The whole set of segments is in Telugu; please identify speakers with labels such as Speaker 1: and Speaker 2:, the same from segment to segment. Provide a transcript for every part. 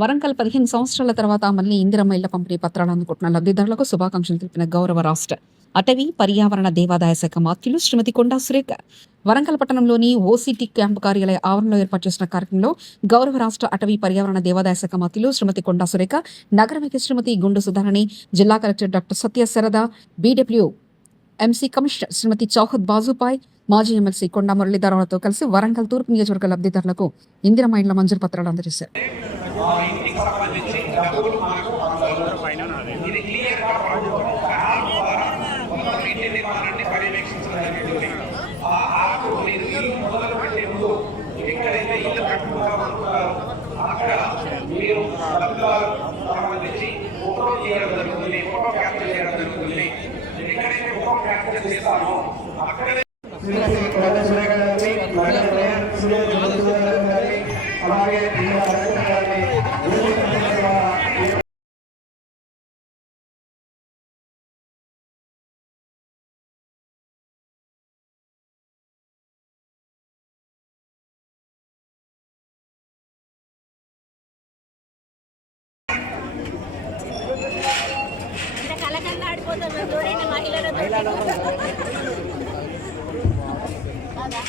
Speaker 1: వరంగల్ పదిహేను సంవత్సరాల తర్వాత మళ్ళీ ఇందిరమ్మ ఇళ్ళ పంపిణీ పత్రాలు అందుకుంటున్న లబ్ధిదారులకు శుభాకాంక్షలు తెలిపిన గౌరవ రాష్ట్ర అటవీ పర్యావరణ దేవాదాయ శాఖ మాత్యులు శ్రీమతి కొండా సురేఖ వరంగల్ పట్టణంలోని ఓసీటీ క్యాంపు కార్యాలయ ఆవరణలో ఏర్పాటు చేసిన కార్యక్రమంలో గౌరవ రాష్ట్ర అటవీ పర్యావరణ దేవాదాయ శాఖ మాత్యులు శ్రీమతి కొండా సురేఖ నగరమైకి శ్రీమతి గుండు సుధారణి జిల్లా collector doctor Satya Sharada BW MC commissioner Shrimati Chauhad Bajupai మాజీ ఎమ్మెల్సీ కొండా మురళీధరరావుతో కలిసి వరంగల్ తూర్పు నియోజకవర్గ లబ్ధిదారులకు ఇందిరమైండ్ల మంజూరు పత్రాలు అందజేశారు.
Speaker 2: ఆ ఇంటికి సంబంధించి డబ్బులు మనకు ఇది క్లియర్గా ప్రభుత్వం ఒక యాప్ ద్వారా మొత్తం ఇంటి నిర్మాణాన్ని పర్యవేక్షించడం జరిగింది ఆ యాప్ మీరు ఇల్లు మొదలు పెట్టే ముందు ఎక్కడైతే ఇల్లు అక్కడ మీరు డబ్బులకు సంబంధించి ఫోటో చేయడం జరుగుతుంది ఫోటో క్యాప్చర్ చేయడం జరుగుతుంది ఎక్కడైతే ఫోటో క్యాప్చర్ అక్కడే
Speaker 3: అంటే కలకండ ఆడిపోతాం మేము చూడండి మహిళలతో కదా?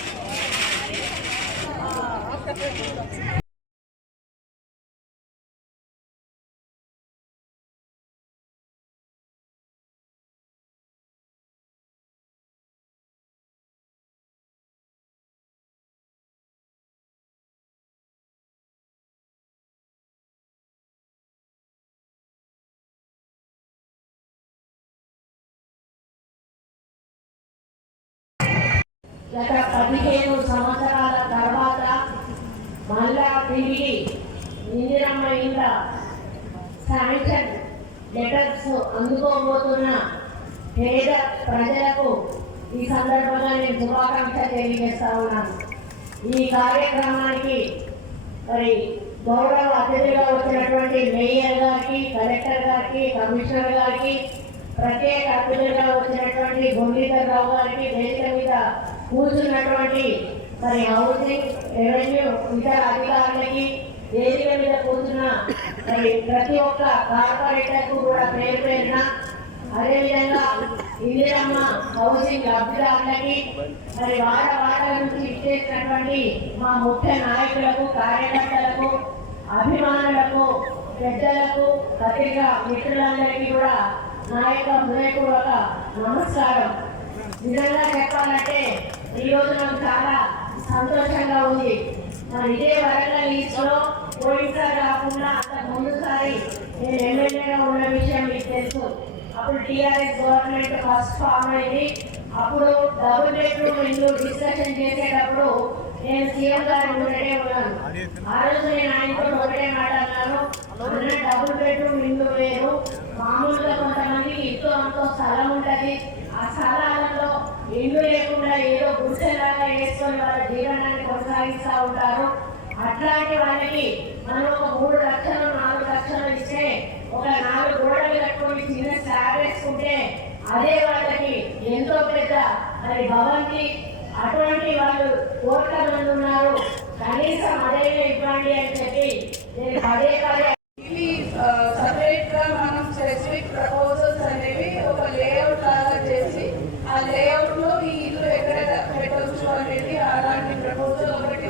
Speaker 4: గత పదిహేను సంవత్సరాల తర్వాత మళ్ళా తిరిగి ఇందిరమ్మ ఇంట శాంక్షన్ లెటర్స్ అందుకోబోతున్న పేద ప్రజలకు ఈ సందర్భంగా నేను శుభాకాంక్ష తెలియజేస్తా ఉన్నాను. ఈ కార్యక్రమానికి మరి గౌరవ అతిథిగా వచ్చినటువంటి మేయర్ గారికి కలెక్టర్ గారికి కమిషనర్ గారికి ప్రత్యేక అతిథులుగా వచ్చినటువంటి గుండీధర్ రావు గారికి వేదిక మీద కూర్చున్నటువంటి మరి హౌసింగ్ రెవెన్యూ ఇతర అధికారులకి వేదిక మీద కూర్చున్న మరి ప్రతి ఒక్క కార్పొరేటర్కు కూడా పేరు పేరున అదేవిధంగా ఇందిరమ్మ హౌసింగ్ లబ్ధిదారులకి మరి వాడ వాడ నుంచి ఇచ్చేసినటువంటి మా ముఖ్య నాయకులకు కార్యకర్తలకు అభిమానులకు పెద్దలకు పత్రికా మిత్రులందరికీ కూడా నా యొక్క హృదయపూర్వక నమస్కారం. నిజంగా చెప్పాలంటే ఈ రోజు నాకు చాలా సంతోషంగా ఉంది. మరి ఇదే వరంగల్ ఈస్ట్లో పోయినసారి కాకుండా అంత ముందుసారి నేను ఎమ్మెల్యేగా ఉన్న విషయం మీకు తెలుసు. అప్పుడు టీఆర్ఎస్ గవర్నమెంట్ ఫస్ట్ ఫామ్ అయింది. అప్పుడు డబుల్ బెడ్రూమ్ ఇల్లు డిస్కషన్ చేసేటప్పుడు నేను సీఎం గారు ఉండనే ఉన్నాను. ఆ రోజు నేను ఆయనతో ఒకటే మాట్లాడినాను. అన్న డబుల్ బెడ్రూమ్ ఇల్లు వేరు. మామూలుగా కొంతమంది ఇంట్లో అంత స్థలం ఉంటుంది. ఆ స్థలాలలో ఇల్లు లేకుండా ఏదో గుడిసెలాగా వేసుకొని వాళ్ళ జీవనాన్ని కొనసాగిస్తూ ఉంటారు. అట్లాంటి వాళ్ళకి మనం ఒక మూడు లక్షలు నాలుగు లక్షలు ఇస్తే ఒక నాలుగు గోడలు కట్టుకొని చిన్న స్లాబ్ వేసుకుంటే అదే వాళ్ళకి ఎంతో పెద్ద మరి భవంతి. అటువంటి వాళ్ళు కోట్ల మంది ఉన్నారు. కనీసం అదైనా ఇవ్వండి అని చెప్పి నేను పదే పదే
Speaker 5: ఇవి సపరేట్గా మనం స్పెసిఫిక్ ప్రపోజల్స్ అనేవి ఒక లేఅవుట్ లాగా చేసి ఆ లేఅవుట్లో ఈ ఇల్లు ఎక్కడ పెట్టవచ్చు అనేది అలాంటి ప్రపోజల్ ఒకటి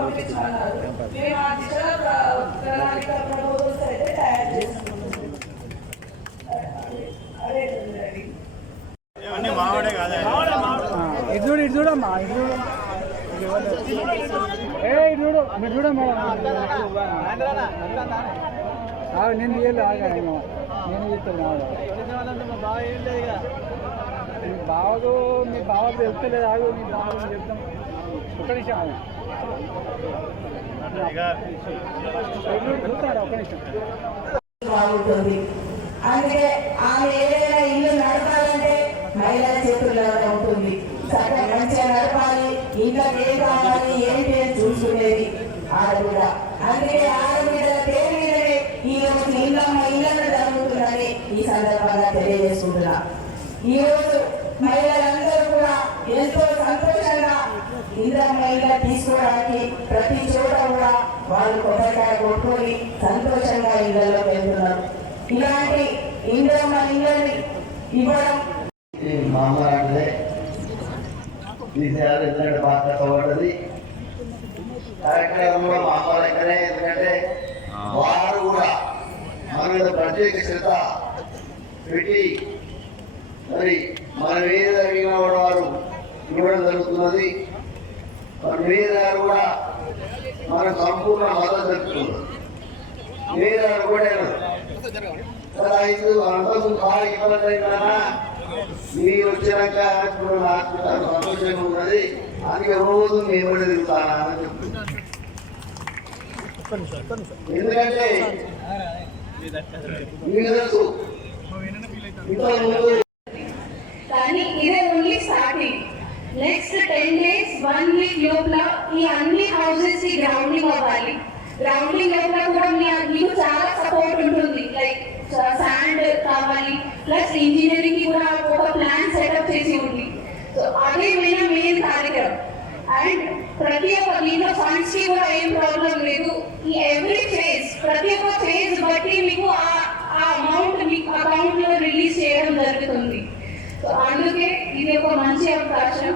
Speaker 5: వర్కౌట్ మేము ఆ దిశగా ప్రణాళిక ప్రపోజల్స్ అయితే తయారు చేస్తున్నాం
Speaker 6: ఇది చూడు ఇది చూడమ్మా ఇది చూడు ఏ ఇది చూడు మీరు చూడమ్మా నేను ఆగా. నేను చెప్తాను మీ బావకు తెలుస్తలేదు ఆగు. మీ బావకు చెప్తాం ఒక నిమిషం ఆగు. నిమిషం
Speaker 4: అందుకే ఆమె ఏదైనా ఇల్లు నడపాలంటే మహిళల చేతుల్లోనే ఉంటుంది. చక్కగా మంచిగా నడపాలి ఇంకా ఏం కావాలి ఏంటి అని చూసుకునేది ఆడబిడ్డ అందుకే ఆడబిడ్డల పేరు మీదనే ఈ రోజు ఇళ్ళమ్మ ఇళ్ళను జరుగుతుందని ఈ సందర్భంగా తెలియజేసుకుంటున్నా. ఈ రోజు మహిళలందరూ కూడా ఎంతో సంతోషంగా ఇంద్రమయంగా తీసుకోవడానికి ప్రతి చోట కూడా వాళ్ళు కొబ్బరికాయ కొట్టుకొని సంతోషంగా ఇళ్ళలో వెళ్తున్నారు ఇలాంటి ఇంద్రమ్మ ఇళ్ళని ఇవ్వడం
Speaker 7: ఈ మా అమ్మ తీసేయాలి ఎందుకంటే బాగా కష్టపడ్డది కార్యక్రమం కూడా మా అమ్మ లెక్కనే ఎందుకంటే వారు కూడా మన మీద ప్రత్యేక శ్రద్ధ పెట్టి మరి మన మీద జరిగిన వారు ఇవ్వడం జరుగుతున్నది. మరి గారు కూడా మన సంపూర్ణ మద్దతు తెలుపుతున్నారు మీద గారు కూడా ఐదు అందరూ బాగా ఇబ్బంది అయిందన్నా మీరు వచ్చినాక ఇప్పుడు నాకు సంతోషంగా ఉన్నది. అందుకే రోజు మేము కూడా తిరుగుతానా అని చెప్తున్నాను. ఎందుకంటే మీకు తెలుసు
Speaker 5: ఇంతకు ముందు ప్లస్ ఇంజనీరింగ్ కూడా ఒక ప్లాన్ సెటప్ చేసి ఉంది. సో అదే మెయిన్ మెయిన్ కార్యక్రమం. అండ్ ప్రతి ఒక్క దీంట్లో ఫండ్స్కి కూడా ఏం ప్రాబ్లం లేదు. ఈ ఎవ్రీ ఫేజ్ ప్రతి ఒక్క ఫేజ్ బట్టి మీకు ఆ ఆ అమౌంట్ మీ అకౌంట్లో రిలీజ్ చేయడం జరుగుతుంది. సో అందుకే ఇది ఒక మంచి అవకాశం.